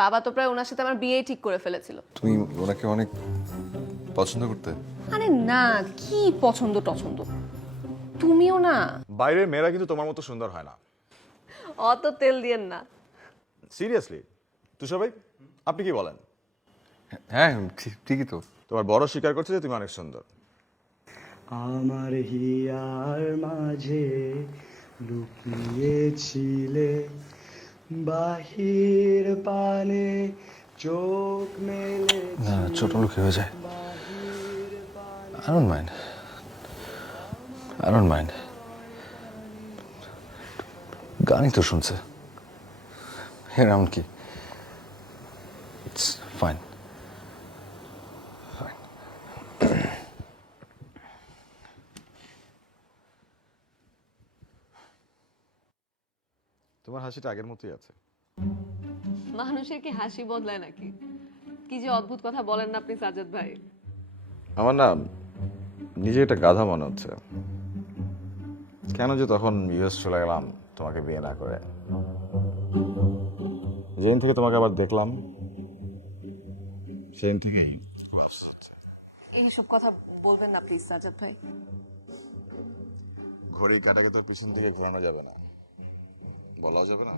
বাবা তো প্রায় ওনার সাথে আমার বিয়ে ঠিক করে ফেলেছিল। তুমি ওনাকে অনেক পছন্দ করতে? আরে না, কি পছন্দ টছন্দ, তুমিও না। বাইরের মেয়েরা কিন্তু তোমার মতো সুন্দর হয় না। অত তেল দিয়েন না। সিরিয়াসলি তুষার ভাই, আপনি কি বলেন? হ্যাঁ ঠিকই তো। তোমার বড় স্বীকার করছে যে তুমি অনেক সুন্দর। আমার হিয়ার মাঝে লুকিয়েছিলে, বাহির পানে চোখ মেলে না ছোট লোক হয়ে যায়। I don't mind. I don't mind. গানই তো শুনছে, এমন কি? It's fine. Fine. তোমার হাসিটা আগের মতোই আছে। মানুষের কি হাসি বদলায় নাকি? কি যে অদ্ভুত কথা বলেন না আপনি সাজ্জাদ ভাই। আমার না নিজে একটা গাধা মনে হচ্ছে। কেন যে তখন ইউএস চলে গেলাম তোমাকে বিয়ে না করে। যেদিন থেকে তোমাকে আবার দেখলাম সেদিন থেকেই খুব আফসোস হচ্ছে। এইসব কথা বলবেন না প্লিজ সাজ্জাদ ভাই। ঘড়ি কাটাকে তোর পিছন থেকে ঘোরানো যাবে না, বলাও যাবে না।